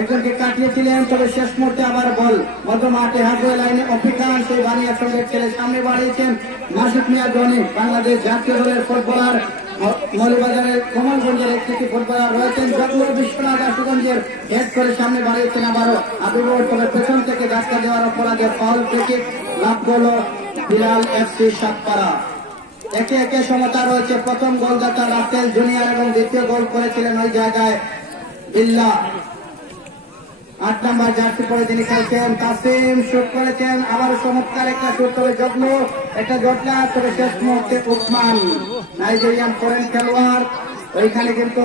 একজনকে কাটিয়েছিলেন, তবে শেষ মুহূর্তে আবার বল মধ্য মাঠে হাফওয়ে লাইনে অপেক্ষা সেই বানিয়া সঙ্গে ছেলে সামনে বাড়িয়েছেন মাসুদ মিয়া জনি, বাংলাদেশ জাতীয় দলের ফুটবলার। মৌলবাজারের কমলগঞ্জের একটি ফুটবলার রয়েছেন জগল বিশ্বনাথ আশুগঞ্জের হেড করে সামনে বাড়িয়েছেন আবারও আবিবর, তবে পেছন থেকে ধাক্কা দেওয়ার অপরাধে ফাউল থেকে লাভ করলো বিলাল এফসি সাতপাড়া। একে একে সমতা রয়েছে। প্রথম গোলদাতা রাসেল জুনিয়র এবং দ্বিতীয় গোল করেছিলেন ওই জায়গায় বিল্লাহ। 8 নম্বর জার্সি পরে তিনি খেলছেন তাসিম, শুট করেছেন আবার চমৎকার একটা শুট, তবে জগলো একটা জটলা, তবে শেষ মুহূর্তে উসমান নাইজেরিয়ান ফরেন খেলোয়াড় ওইখানে কিন্তু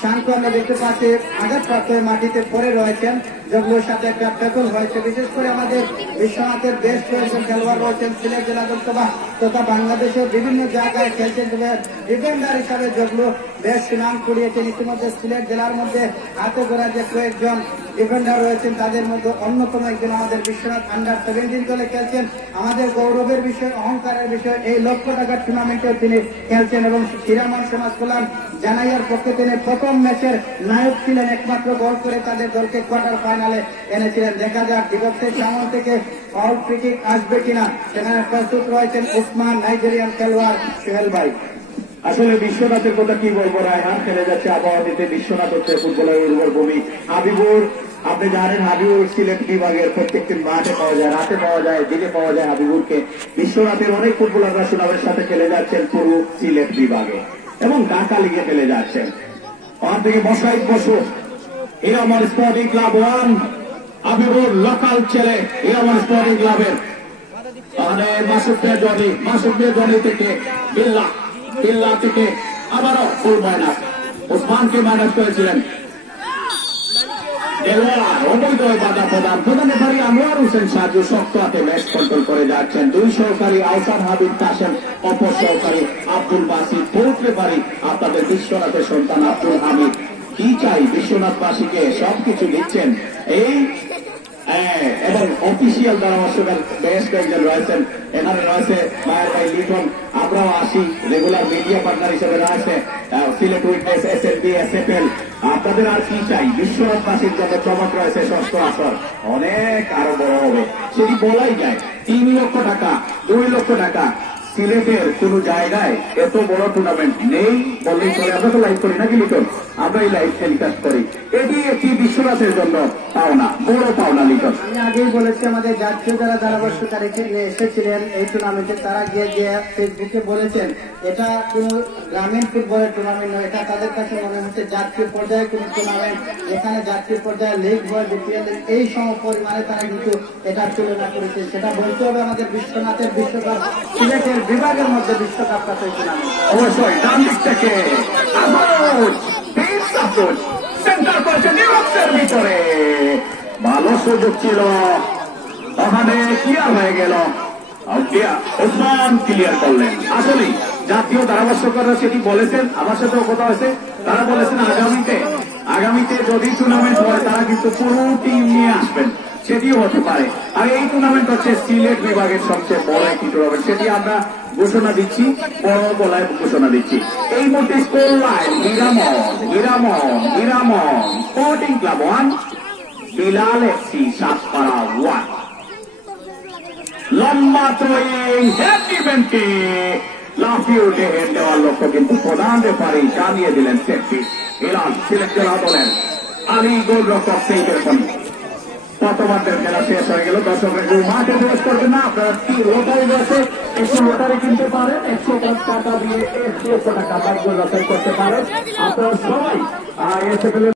শান্ত আমরা দেখতে পাচ্ছি আঘাতপ্রাপ্ত মাটিতে পড়ে রয়েছেন। জগলোর সাথে একটা ট্যাকল হয়েছে। বিশেষ করে আমাদের বিশ্বনাথের বেশ কয়েকজন খেলোয়াড় রয়েছেন সিলেট জেলা লোকসভা তথা বাংলাদেশের বিভিন্ন জায়গায় খেলছেন, তবে ডিফেন্ডার হিসাবে জগলো বেশ সুনাম কুড়িয়েছেন। ইতিমধ্যে সিলেট জেলার মধ্যে হাতে গোড়া যে কয়েকজন ডিফেন্ডার রয়েছেন তাদের মধ্যে অন্যতম একজন আমাদের বিশ্বনাথ আন্ডার 17 দলে খেলছেন। আমাদের গৌরবের বিষয়, অহংকারের বিষয়, এই লক্ষ টাকার টুর্নামেন্টেও তিনি খেলছেন এবং হিরামন সমাজ কল্যাণ জানাইয়ার পক্ষে তিনি প্রথম ম্যাচের নায়ক ছিলেন, একমাত্র গোল করে তাদের দলকে কোয়ার্টার ফাইনালে এনেছিলেন। দেখা যাক দিবসের সামনে থেকে ফাউল ফ্রি কিক আসবে কিনা, সেখানে প্রস্তুত রয়েছেন উসমান নাইজেরিয়ান খেলোয়াড় সোহেল ভাই। আসলে বিশ্বনাথের কথা কি বলবো, রায়হান খেলে যাচ্ছে আবহাওয়াতে। বিশ্বনাথ হচ্ছে ফুটবলের উর্বর ভূমি। হাবিবুর, আপনি জানেন হাবিবুর সিলেট বিভাগের প্রত্যেকটি মাঠে পাওয়া যায়, রাতে পাওয়া যায়, দিনে পাওয়া যায় হাবিবুরকে। বিশ্বনাথের অনেক ফুটবলাররা সুনামের সাথে খেলে যাচ্ছেন পুরো সিলেট বিভাগে এবং ঢাকা লিগে খেলে যাচ্ছেন। ওখান থেকে বসাই Basu Hiraman sporting club 1, Habibur local ছেলে হিরামন স্পোর্টিং ক্লাবের। ওখানে মাসুদ মিয়া জনি থেকে বিল্লাহ থেকে আবারও ফুল মাইনাস, ওসমানকে মাইনাস করেছিলেন। অবৈধ বাধা প্রদানের বাড়ি আনোয়ার হোসেন সাজু শক্ত হাতে ম্যাচ কন্ট্রোল করে যাচ্ছেন। 2 সহকারী আহসান হাবিব কাশেম, অপর সহকারী আব্দুল বাসিদ। পৌঁছতে পারি আপনাদের বিশ্বনাথের সন্তান আব্দুল হামিদ। কি চাই বিশ্বনাথবাসীকে সবকিছু দিচ্ছেন এই এবং অফিসিয়াল ধারাভাষ্যকার বেশ কয়েকজন রয়েছেন। এখানে রয়েছে মায়ের ভাই লিটন, আমরাও আসি রেগুলার মিডিয়া পার্টনার হিসেবে রয়েছে সিলেট উইটনেস, SLB, SFL। আপনাদের আর কি চাই? বিশ্বনাথবাসীর জন্য চমক রয়েছে ষষ্ঠ আসর, অনেক আরো বড় হবে, সেটি বলাই যায়। 3 লক্ষ টাকা, 2 লক্ষ টাকা। সিলেটের কোন জায়গায় এত বড় টুর্নামেন্ট নেই বললেই চলে। আমরা তো লাইভ করি নাকি লিটন? আমরা এই লাইভ টেলিকাস্ট করি। এটি একটি বিশ্বনাথের জন্য পাওনা, বড় পাওনা লিটন। আমি আগেই বলেছি আমাদের জাতীয় যারা ধারাভাষ্যকারী এসেছিলেন এই টুর্নামেন্টে, তারা গিয়ে যে ফেসবুকে বলেছেন এটা কোন গ্রামীণ ফুটবলের টুর্নামেন্ট নয়, এটা তাদের কাছে মনে হচ্ছে জাতীয় পর্যায়ে কোন টুর্নামেন্ট। এখানে জাতীয় পর্যায়ে লিগ হয়, বিপিএল এই সম পরিমাণে তারা কিন্তু এটা তুলনা করেছে। সেটা বলতে হবে আমাদের বিশ্বনাথের বিশ্বকাপ, সিলেটের বিভাগের মধ্যে বিশ্বকাপটা তৈরি টুর্নামেন্ট। অবশ্যই ডান দিক থেকে সেন্টার করেছে নিরক্ষের ভিতরে, ভালো সুযোগ ছিল, ওখানে ক্লিয়ার হয়ে গেল। ওসমান ক্লিয়ার করলেন। আসলে জাতীয় ধারাভাষ্যকাররা সেটি বলেছেন, আমার সাথেও কথা হয়েছে, তারা বলেছেন আগামীতে যদি টুর্নামেন্ট হয় তারা কিন্তু পুরো টিম নিয়ে আসবেন, সেটিও হতে পারে। আর এই টুর্নামেন্ট হচ্ছে সিলেট বিভাগের সবচেয়ে বড় একটি টুর্নামেন্ট, সেটি আমরা ঘোষণা দিচ্ছি, বড় গলায় ঘোষণা দিচ্ছি। এই মুহূর্তে score line Hiraman sporting club 1, Bilal FC Satpara 1। লম্বা থ্রোয়িং হেড ডিফেন্সকে লাফিয়ে উঠে হেড দেওয়ার লক্ষ্য কিন্তু প্রধান রেফারি জানিয়ে দিলেন সেফটি। ইরান সিলেট জেলা দলের আলী গোলরক্ষক সেইটের ফোনে প্রথমার্ধের খেলা শেষ হয়ে গেল। দর্শকরা মাঠে প্রবেশ করবেন না, আপনারা কি লোটারি রয়েছে, একটু লোটারি কিনতে পারেন, 150 টাকা দিয়ে 1 লক্ষ টাকা ভাগ্য যাচাই করতে পারেন। আপনারা সবাই এসে